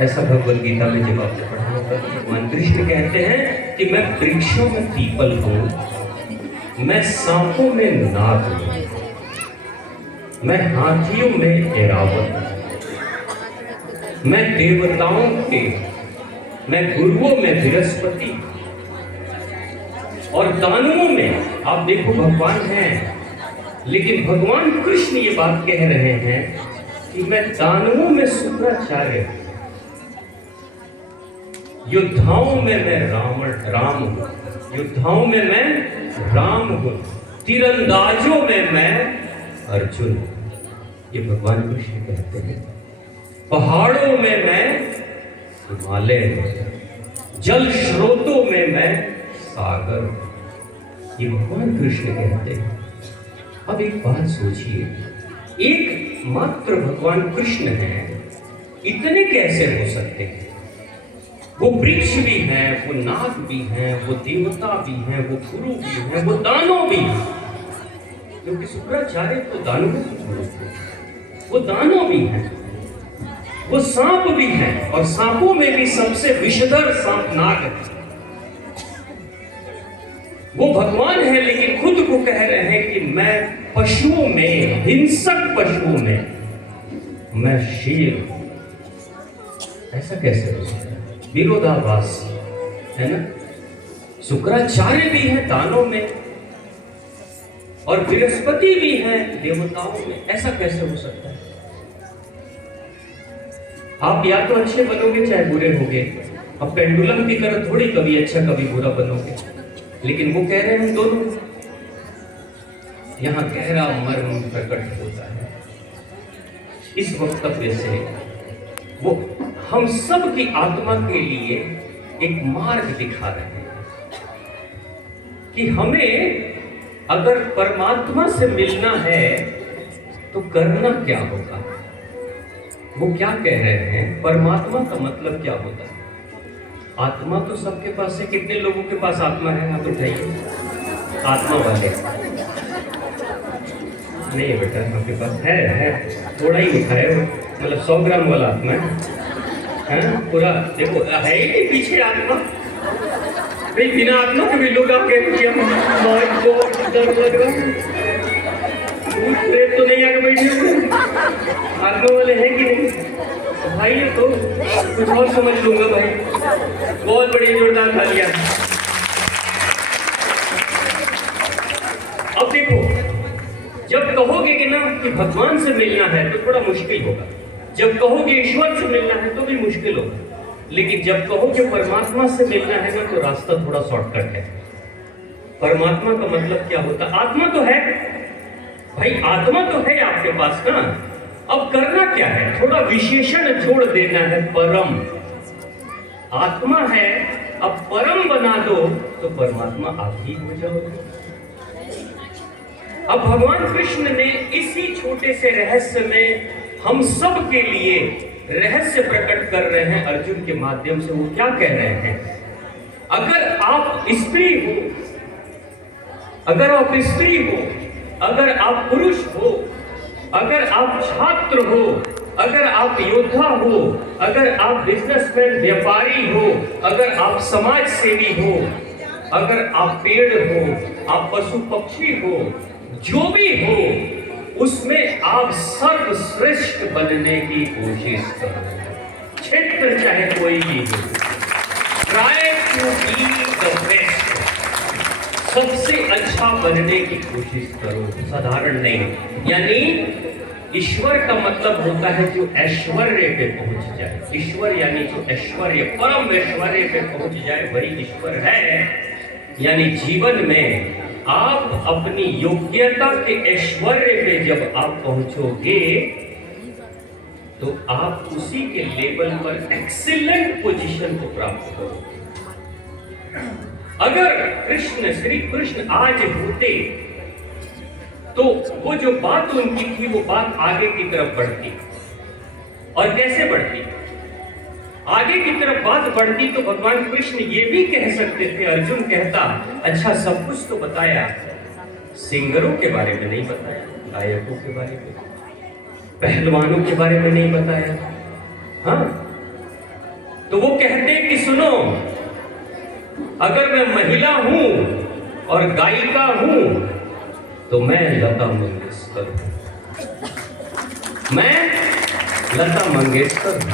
ऐसा भगवद गीता में जब आपने पढ़ा होगा, भगवान कृष्ण कहते हैं कि मैं वृक्षों में पीपल हूं, मैं सांपों में नाग हूं, मैं हाथियों में ऐरावत हूं, मैं देवताओं के, मैं गुरुओं में बृहस्पति, और दानवों में आप देखो भगवान हैं, लेकिन भगवान कृष्ण ये बात कह रहे हैं कि मैं दानवों में शुक्राचार्य, युद्धाओं में मैं राम हूं, युद्धाओं में मैं राम हूं, तीरंदाजों में मैं अर्जुन हूं। ये भगवान कृष्ण कहते हैं। पहाड़ों में मैं हिमालय हूं, जल स्रोतों में मैं सागर, ये भगवान कृष्ण कहते हैं। अब एक बात सोचिए, एक मात्र भगवान कृष्ण हैं, इतने कैसे हो सकते हैं? वो वृक्ष भी हैं, वो नाग भी हैं, वो देवता भी हैं, वो गुरु भी हैं, वो दानव भी हैं, क्योंकि शुक्राचार्य तो दानवों के गुरु थे, वो दानव भी हैं, वो सांप भी हैं, और सांपों में भी सबसे विषधर सांप नाग है। वो भगवान है, लेकिन खुद को कह रहे हैं कि मैं पशुओं में, हिंसक पशुओं में मैं शेर हूं। ऐसा कैसे हो सकता है? विरोधाभास है ना। शुक्राचार्य भी है दानों में, और बृहस्पति भी है देवताओं में। ऐसा कैसे हो सकता है? आप या तो अच्छे बनोगे चाहे बुरे होगे। अब पेंडुलम की तरह थोड़ी कभी अच्छा कभी बुरा बनोगे, लेकिन वो कह रहे हैं दोनों। यहां गहरा मर्म प्रकट होता है इस वक्तव्य से। वो हम सब की आत्मा के लिए एक मार्ग दिखा रहे हैं कि हमें अगर परमात्मा से मिलना है तो करना क्या होगा। वो क्या कह रहे हैं? परमात्मा का मतलब क्या होता है? आत्मा तो सबके पास है। कितने लोगों के पास आत्मा है? हाथ उठाइए। आत्मा वाले नहीं बेटा, आपके पास है थोड़ा ही उठाए, मतलब 100 ग्राम वाला आत्मा है पूरा। देखो है ही नहीं पीछे आत्मा। भाई बिना आत्मा के भी लोग आप कहते हैं तो नहीं आके बैठे हुए आत्मा वाले हैं कि नहीं? भाई ये तो कुछ और समझ लूंगा भाई। बहुत बड़ी जोरदार तालियां। अब देखो, जब कहोगे कि ना कि भगवान से मिलना है तो थोड़ा मुश्किल होगा, जब कहोगे ईश्वर से मिलना है तो भी मुश्किल होगा, लेकिन जब कहोगे परमात्मा से मिलना है ना तो रास्ता थोड़ा शॉर्टकट है। परमात्मा का मतलब क्या होता है? आत्मा तो है भाई, आत्मा तो है आपके पास ना। अब करना क्या है? थोड़ा विशेषण जोड़ देना है। परम आत्मा है, अब परम बना दो तो परमात्मा आप ही हो जाओगे। अब भगवान कृष्ण ने इसी छोटे से रहस्य में हम सब के लिए रहस्य प्रकट कर रहे हैं अर्जुन के माध्यम से। वो क्या कह रहे हैं? अगर आप स्त्री हो, अगर आप स्त्री हो, अगर आप पुरुष हो, अगर आप छात्र हो, अगर आप योद्धा हो, अगर आप बिजनेसमैन व्यापारी हो, अगर आप समाज सेवी हो, अगर आप पेड़ हो, आप पशु पक्षी हो, जो भी हो, उसमें आप सर्वश्रेष्ठ बनने की कोशिश करो। क्षेत्र चाहे कोई भी हो, try to be the best. सबसे अच्छा बनने की कोशिश करो, साधारण नहीं। यानी ईश्वर का मतलब होता है जो ऐश्वर्य पे पहुंच जाए। ईश्वर यानी जो ऐश्वर्य, परम ऐश्वर्य पे पहुंच जाए, वही ईश्वर है। यानी जीवन में आप अपनी योग्यता के ऐश्वर्य पे जब आप पहुंचोगे तो आप उसी के लेवल पर एक्सीलेंट पोजीशन को प्राप्त करोगे। अगर कृष्ण, श्री कृष्ण आज होते तो वो जो बात उनकी थी वो बात आगे की तरफ बढ़ती। और कैसे बढ़ती? आगे की तरफ बात बढ़ती तो भगवान कृष्ण ये भी कह सकते थे, अर्जुन कहता अच्छा सब कुछ तो बताया, सिंगरों के बारे में नहीं बताया, गायकों के बारे में, पहलवानों के बारे में नहीं बताया, हाँ तो वो कहते कि सुनो, अगर मैं महिला हूं और गायिका हूं तो मैं लता मंगेशकर हूं। मैं लता मंगेशकर हूं।